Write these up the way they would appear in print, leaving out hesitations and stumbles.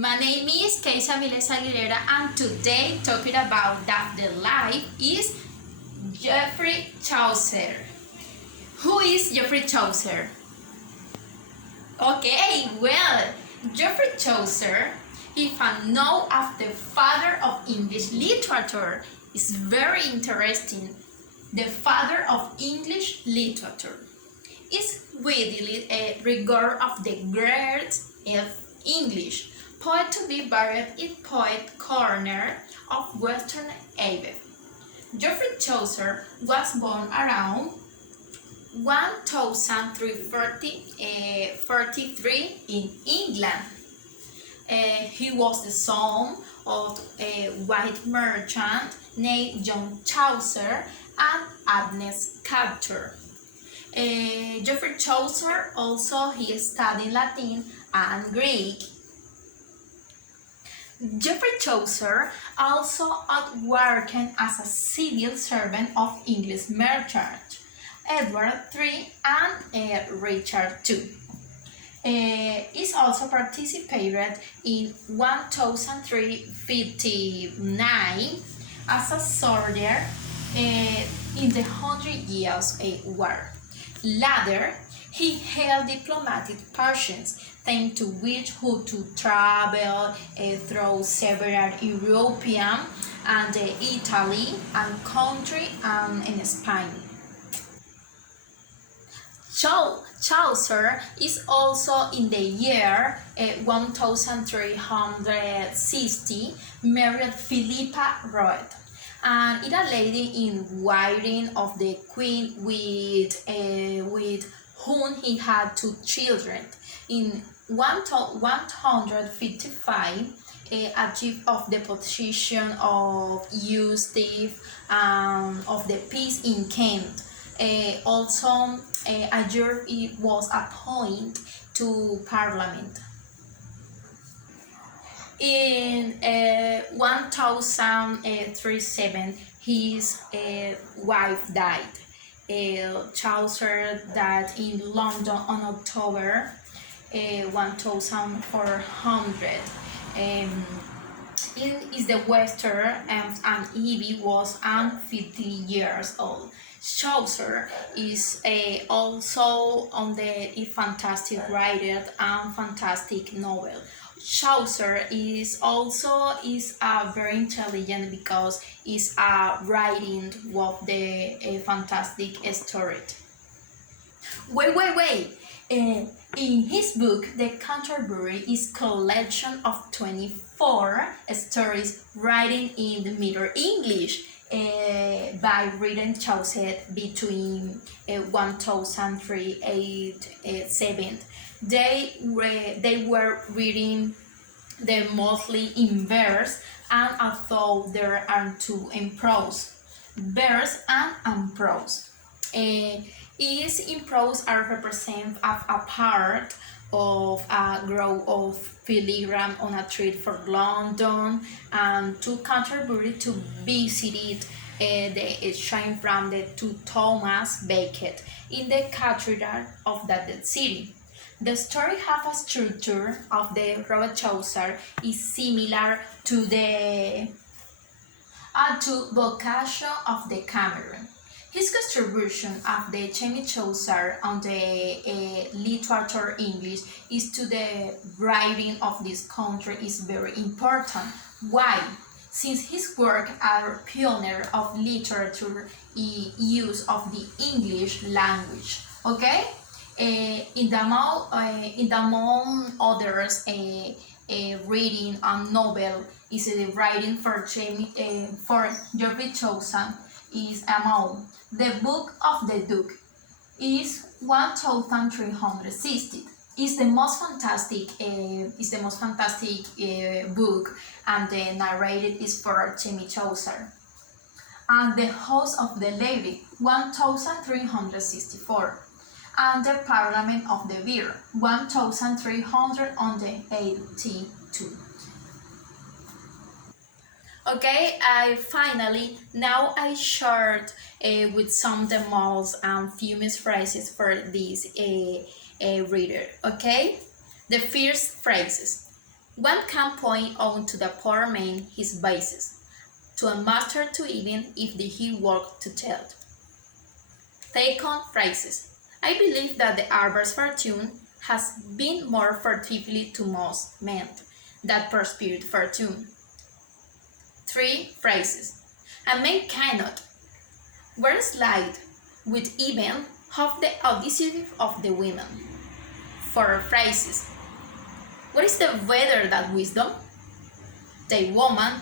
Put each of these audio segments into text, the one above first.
My name is Keissy Avilez Aguilera, and today talking about that the life is Geoffrey Chaucer. Who is Geoffrey Chaucer? Okay, well, Geoffrey Chaucer, if I know of the father of English literature, is very interesting. The father of English literature is widely regarded of the great of English poet to be buried in Poet Corner of Western Abbey. Geoffrey Chaucer was born around 1333 in England. He was the son of a white merchant named John Chaucer and Agnes Capture. Geoffrey Chaucer also he studied Latin and Greek. Geoffrey Chaucer also worked as a civil servant of English merchant Edward III and Richard II. He also participated in 1359 as a soldier in the 100 Years' War. Later, he held diplomatic positions, thanks to which he to travel through several European and Italy and country and in Spain. Chaucer is also in the year 1360 married Philippa Roet, and is a lady in waiting of the queen with whom he had two children. In 155, achieved of the position of Eustace of the peace in Kent. Also, a year he was appointed to Parliament. In 1037, his wife died. Chaucer died in London on October 1400. Is the Western and Evie was 50 years old. Chaucer is also on the fantastic writer and fantastic novel. Chaucer is a very intelligent because is writing of the fantastic story. Wait! In his book, The Canterbury is collection of 24 stories written in the Middle English by written Chaucer between 1387. They were reading them mostly in verse, and although there are two in prose, verse and prose. Is in prose are represented as a part of a group of pilgrims on a trip for London and to Canterbury to visit the shrine from the to Thomas Becket in the cathedral of that city. The story has a structure of the Robert Chaucer is similar to the Boccaccio of the Cameron. His contribution of the Jamie Chaucer on the literature English is to the writing of this country is very important. Why? Since his work are pioneer of literature use of the English language. Okay? In the among others, reading a novel is the writing for Geoffrey Chaucer is among the Book of the Duke is 1360. Is the most fantastic book, and the narrated is for Jamie Chaucer. And the House of the Lady 1364. And the Parliament of the Bear 1382. Okay, now I shared with some demos and famous phrases for this reader. Okay, the first phrases: One can point out to the poor man his vices, to a master to even if he worked to tell. Take on phrases. I believe that the adverse fortune has been more fortuitously to most men than prosperous fortune. 3 phrases. A man cannot wear slide with even half the audacity of the women. 4 phrases. What is the weather that wisdom? The woman,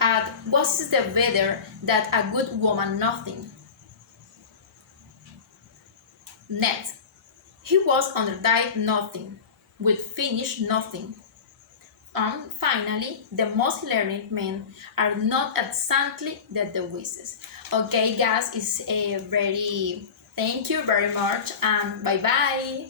and what is the weather that a good woman nothing? Next, he was underdied nothing, would finish nothing. And finally, the most learned men are not exactly the wisest. Okay, guys, it's a very thank you very much and bye bye.